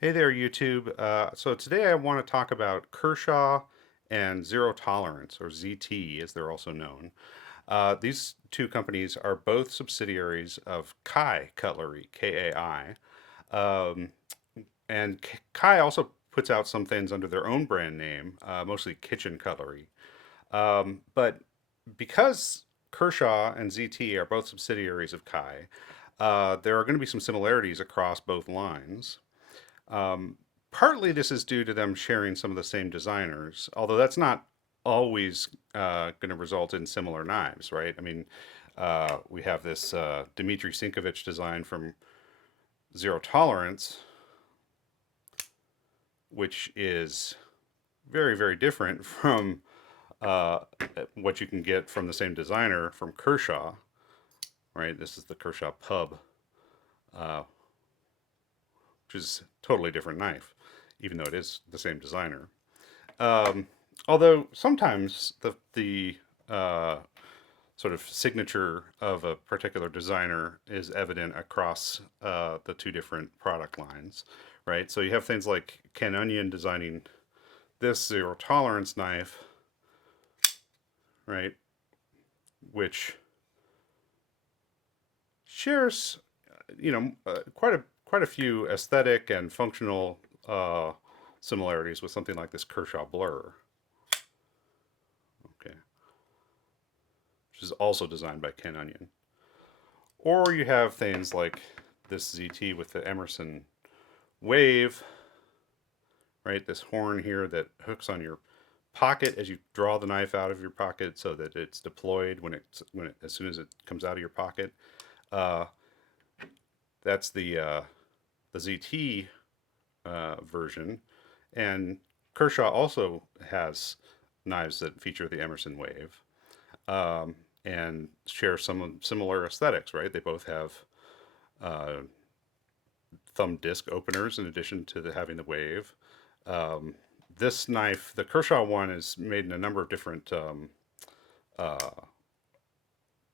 Hey there, YouTube. So today I want to talk about Kershaw and Zero Tolerance, or ZT as they're also known. These two companies are both subsidiaries of Kai Cutlery, Kai. Um, and Kai also puts out some things under their own brand name, mostly kitchen cutlery. But because Kershaw and ZT are both subsidiaries of Kai, there are going to be some similarities across both lines. Um, Partly this is due to them sharing some of the same designers, although that's not always going to result in similar knives, right? I mean, we have this Dmitry Sinkovich design from Zero Tolerance, which is very, very different from uh, what you can get from the same designer from Kershaw, right? This is the Kershaw Pub, uh, which is a totally different knife, even though it is the same designer. Um, Although sometimes the sort of signature of a particular designer is evident across the two different product lines, right? So you have things like Ken Onion designing this zero tolerance knife, right, which shares, quite a few aesthetic and functional similarities with something like this Kershaw Blur, okay, which is also designed by Ken Onion. Or you have things like this ZT with the Emerson wave, right? This horn here that hooks on your pocket as you draw the knife out of your pocket so that it's deployed as soon as it comes out of your pocket. Uh, that's the ZT version, and Kershaw also has knives that feature the Emerson wave um, and share some similar aesthetics, right? They both have uh, thumb disc openers in addition to having the wave. Um, this knife, the Kershaw one, is made in a number of different uh,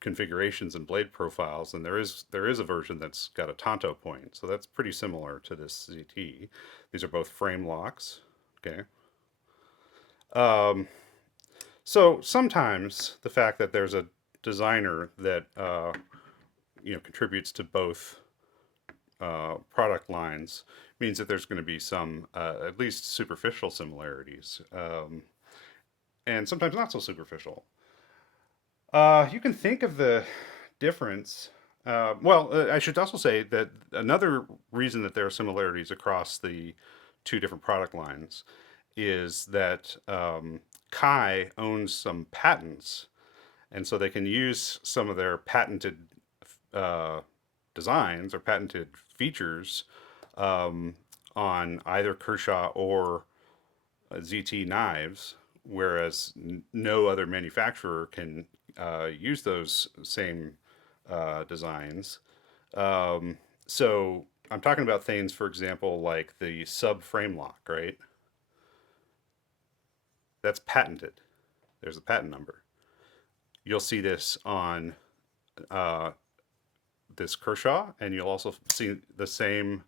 configurations and blade profiles, and there is a version that's got a tanto point, so that's pretty similar to this ZT. These are both frame locks. Okay. Um, so sometimes the fact that there's a designer that contributes to both product lines means that there's going to be some, at least superficial similarities, and sometimes not so superficial. You can think of the difference. I should also say that another reason that there are similarities across the two different product lines is that Kai owns some patents, and so they can use some of their patented uh, designs or patented features um, on either Kershaw or ZT knives, whereas no other manufacturer can use those same designs. Um, so I'm talking about things, for example, like the sub frame lock, right? That's patented. There's a patent number. You'll see this on uh, this Kershaw, and you'll also see the same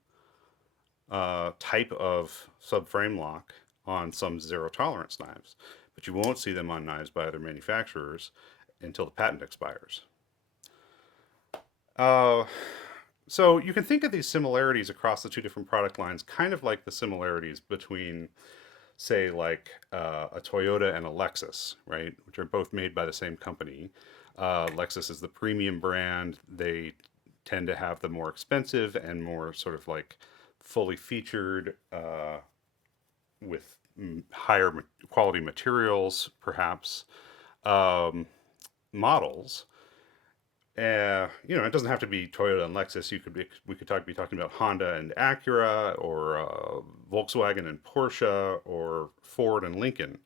type of subframe lock on some zero tolerance knives, but you won't see them on knives by other manufacturers until the patent expires. Uh, so you can think of these similarities across the two different product lines, kind of like the similarities between, say, like a Toyota and a Lexus, right? Which are both made by the same company. Lexus is the premium brand. They tend to have the more expensive and more sort of like fully featured with higher quality materials, perhaps, um, models. It doesn't have to be Toyota and Lexus. We could be talking about Honda and Acura, or Volkswagen and Porsche, or Ford and Lincoln.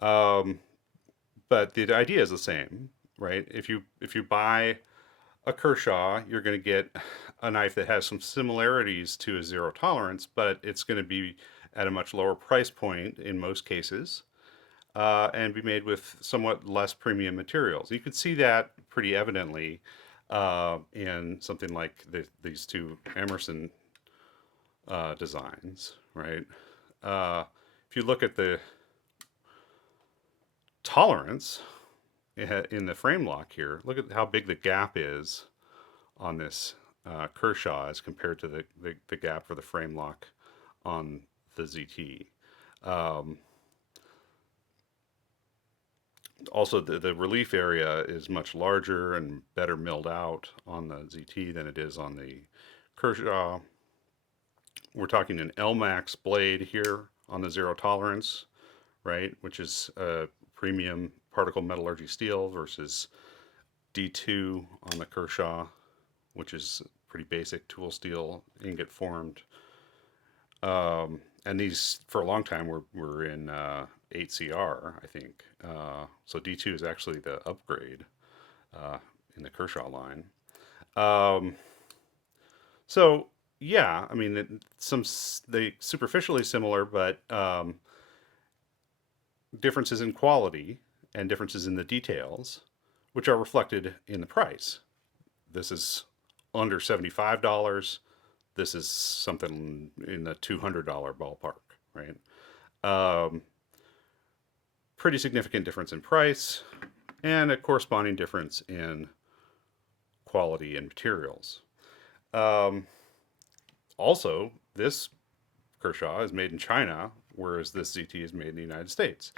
Um, but the idea is the same, right? If you buy a Kershaw, you're going to get a knife that has some similarities to a zero tolerance, but it's going to be at a much lower price point in most cases, and be made with somewhat less premium materials. You could see that pretty evidently in something like these two Emerson designs, right? If you look at the tolerance in the frame lock here, look at how big the gap is on this Kershaw as compared to the gap for the frame lock on the ZT. Um, Also, the relief area is much larger and better milled out on the ZT than it is on the Kershaw. We're talking an LMAX blade here on the zero tolerance, right? Which is a premium particle metallurgy steel versus D2 on the Kershaw, which is pretty basic tool steel ingot formed. And these, for a long time, were in 8CR, I think. So D2 is actually the upgrade uh, in the Kershaw line. Um, so yeah, I mean, they superficially similar, but differences in quality and differences in the details, which are reflected in the price. This is under $75. This is something in the $200 ballpark, right? Um, Pretty significant difference in price and a corresponding difference in quality and materials. Um, Also, this Kershaw is made in China, whereas this ZT is made in the United States.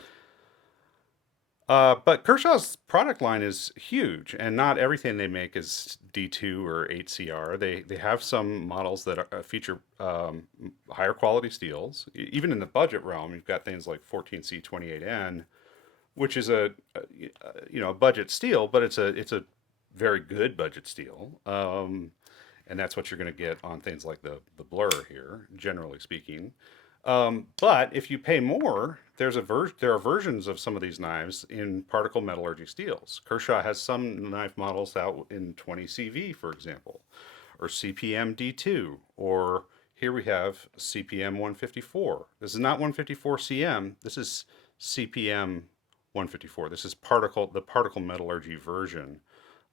But Kershaw's product line is huge, and not everything they make is D2 or 8CR. They have some models that feature higher quality steels. Even in the budget realm, you've got things like 14C28N, which is a budget steel, but it's a very good budget steel. And that's what you're going to get on things like the blur here, generally speaking. But if you pay more, there are versions of some of these knives in particle metallurgy steels. Kershaw has some knife models out in 20CV, for example, or CPM D2, or here we have CPM 154. This is not 154 CM. This is CPM 154. This is the particle metallurgy version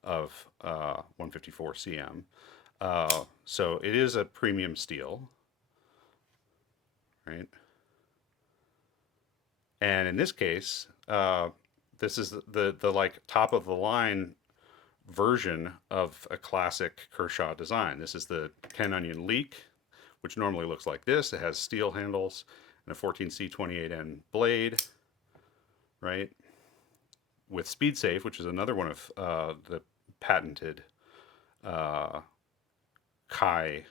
of 154 CM. So it is a premium steel, right? And in this case, this is the like top of the line version of a classic Kershaw design. This is the Ken Onion Leak, which normally looks like this. It has steel handles and a 14C28N blade, right? With Speed Safe, which is another one of the patented uh, Kai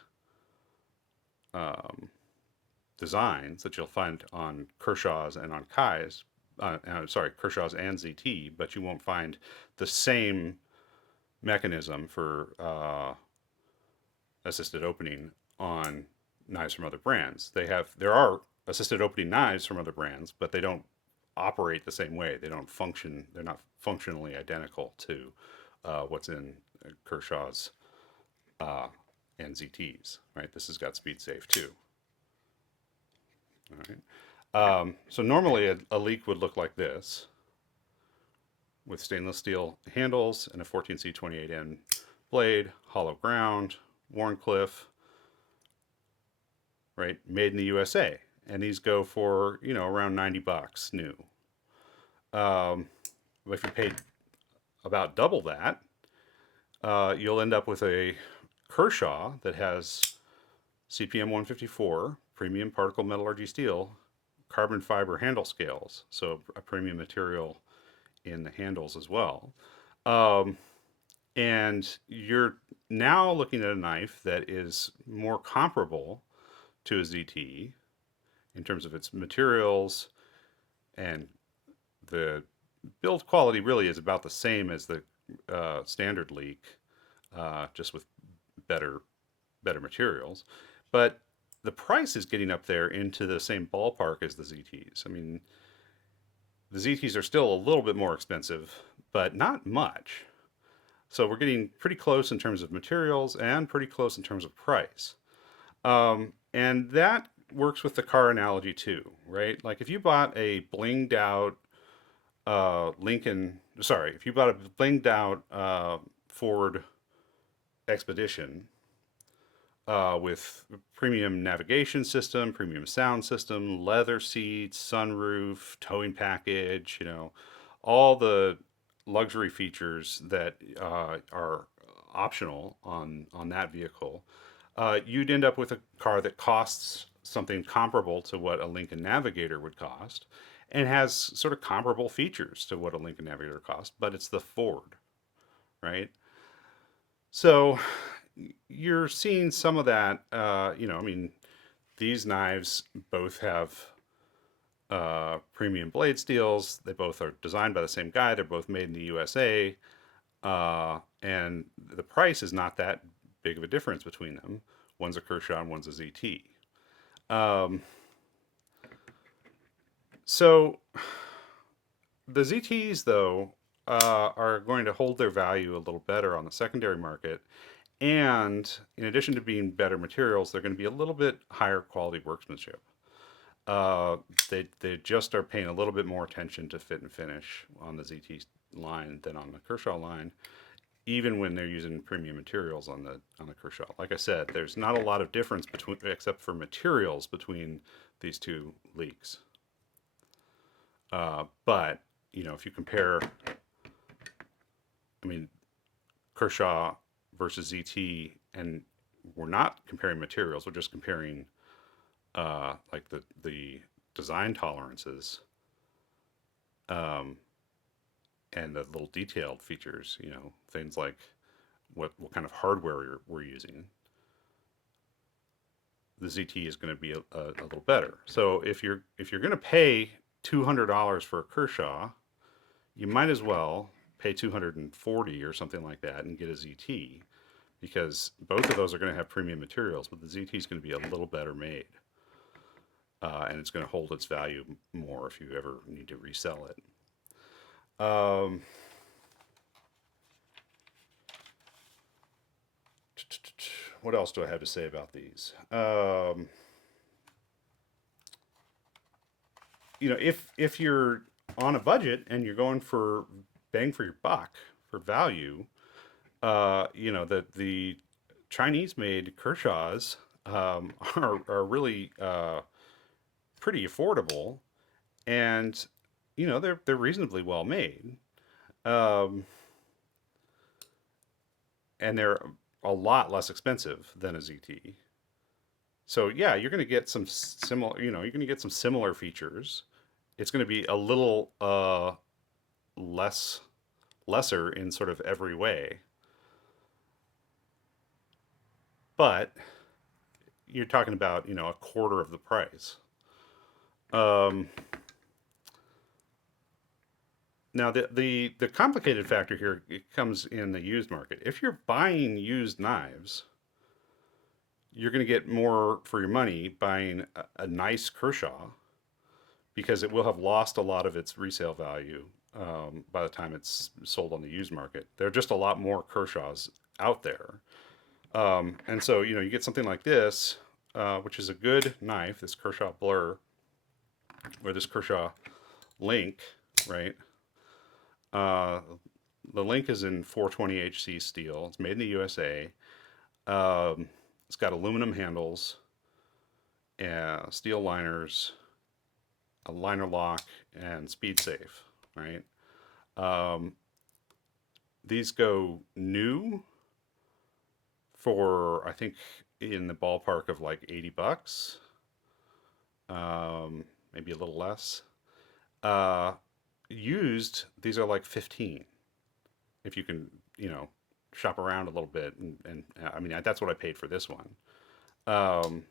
um, designs that you'll find on Kershaw's and on Kai's. Kershaw's and ZT, but you won't find the same mechanism for assisted opening on knives from other brands. There are assisted opening knives from other brands, but they don't operate the same way. They don't function. They're not functionally identical to what's in Kershaw's uh, and ZTs. Right. This has got Speed Safe too. All right. So normally a leak would look like this, with stainless steel handles and a 14C28N blade, hollow ground, Warncliffe, right? Made in the USA. And these go for, around $90 new. But if you paid about double that, you'll end up with a Kershaw that has CPM 154, premium particle metallurgy steel, carbon fiber handle scales, so a premium material in the handles as well. And you're now looking at a knife that is more comparable to a ZT in terms of its materials, and the build quality really is about the same as the standard leak, just with better materials. But the price is getting up there into the same ballpark as the ZTs. I mean, the ZTs are still a little bit more expensive, but not much. So we're getting pretty close in terms of materials and pretty close in terms of price. And that works with the car analogy too, right? Like if you bought a blinged out if you bought a blinged out Ford Expedition, with premium navigation system, premium sound system, leather seats, sunroof, towing package, all the luxury features that are optional on that vehicle. You'd end up with a car that costs something comparable to what a Lincoln Navigator would cost and has sort of comparable features to what a Lincoln Navigator costs, but it's the Ford, right? So you're seeing some of that. I mean, these knives both have premium blade steels. They both are designed by the same guy. They're both made in the USA. And the price is not that big of a difference between them. One's a Kershaw and one's a ZT. Um, so the ZTs, though, are going to hold their value a little better on the secondary market. And in addition to being better materials, they're going to be a little bit higher quality workmanship. Uh, they just are paying a little bit more attention to fit and finish on the ZT line than on the Kershaw line, even when they're using premium materials on the Kershaw. Like I said, there's not a lot of difference between, except for materials, between these two leaks. But if you compare, I mean, Kershaw versus ZT, and we're not comparing materials; we're just comparing like the design tolerances, um, and the little detailed features. Things like what kind of hardware we're using. The ZT is going to be a little better. So if you're going to pay $200 for a Kershaw, you might as well pay 240 or something like that and get a ZT, because both of those are going to have premium materials, but the ZT is going to be a little better made, and it's going to hold its value more if you ever need to resell it. What else do I have to say about these? If you're on a budget and you're going for bang for your buck, for value, the Chinese made Kershaws are really pretty affordable, and they're reasonably well made, um, and they're a lot less expensive than a ZT. So yeah, you're going to get some similar, you're going to get some similar features. It's going to be a little less lesser in sort of every way, but you're talking about a quarter of the price. Um, Now the complicated factor here, it comes in the used market. If you're buying used knives, you're going to get more for your money buying a nice Kershaw, because it will have lost a lot of its resale value by the time it's sold on the used market. There are just a lot more Kershaws out there. And so, you get something like this, which is a good knife, this Kershaw Blur, or this Kershaw Link, right? Uh, the Link is in 420 HC steel. It's made in the USA. It's got aluminum handles, steel liners, a liner lock, and speed safe, right? Um, these go new for, I think, in the ballpark of like $80, maybe a little less. Uh, Used, these are like 15, if you can, shop around a little bit. And I mean, that's what I paid for this one. Um,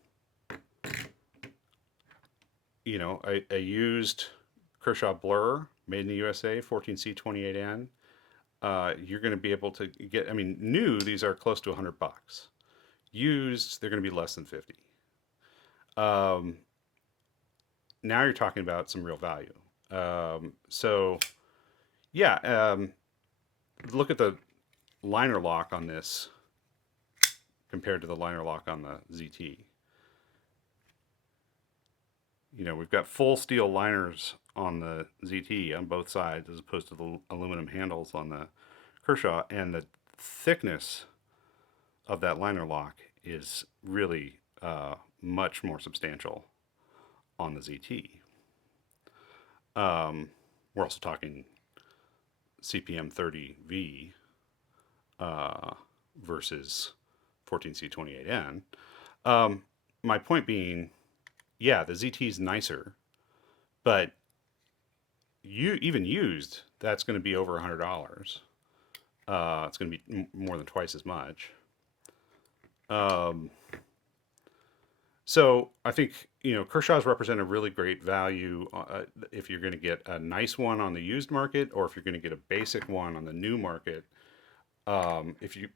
a used Kershaw Blur made in the USA, 14C 28N. You're going to be able to get, I mean, new, these are close to $100. Used, they're going to be less than 50. Um, Now you're talking about some real value. So yeah, look at the liner lock on this compared to the liner lock on the ZT. We've got full steel liners on the ZT on both sides, as opposed to the aluminum handles on the Kershaw, and the thickness of that liner lock is really much more substantial on the ZT. We're also talking CPM 30V versus 14C28N. My point being, yeah, the ZT is nicer, but you even used, that's going to be over $100. It's going to be more than twice as much. So I think, Kershaw's represent a really great value if you're going to get a nice one on the used market, or if you're going to get a basic one on the new market. If you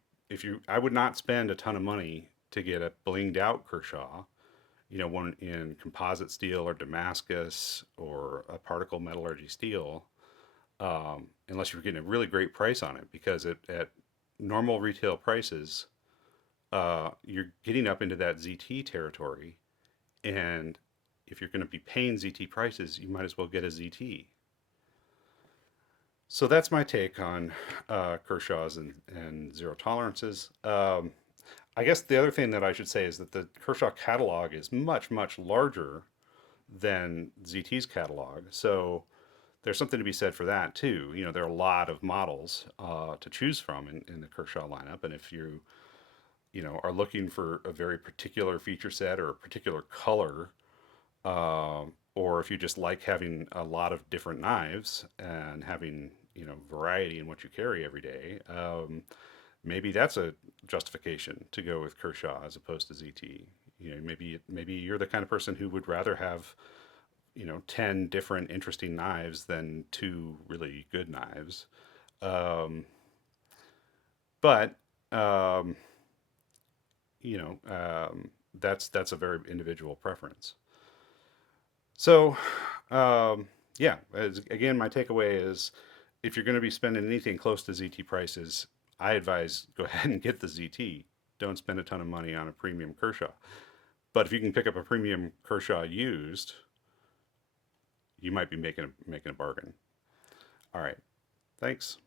I would not spend a ton of money to get a blinged out Kershaw, one in composite steel or Damascus or a particle metallurgy steel, unless you're getting a really great price on it, because at normal retail prices, you're getting up into that ZT territory. And if you're going to be paying ZT prices, you might as well get a ZT. So that's my take on Kershaw's and zero tolerances. I guess the other thing that I should say is that the Kershaw catalog is much, much larger than ZT's catalog. So there's something to be said for that too. There are a lot of models to choose from in the Kershaw lineup. And if are looking for a very particular feature set or a particular color, or if you just like having a lot of different knives and having, variety in what you carry every day, maybe that's a justification to go with Kershaw as opposed to ZT. Maybe you're the kind of person who would rather have 10 different interesting knives than two really good knives. But you know, that's a very individual preference. So, yeah, again, my takeaway is if you're going to be spending anything close to ZT prices, I advise go ahead and get the ZT. Don't spend a ton of money on a premium Kershaw. But if you can pick up a premium Kershaw used, you might be making a bargain. All right, thanks.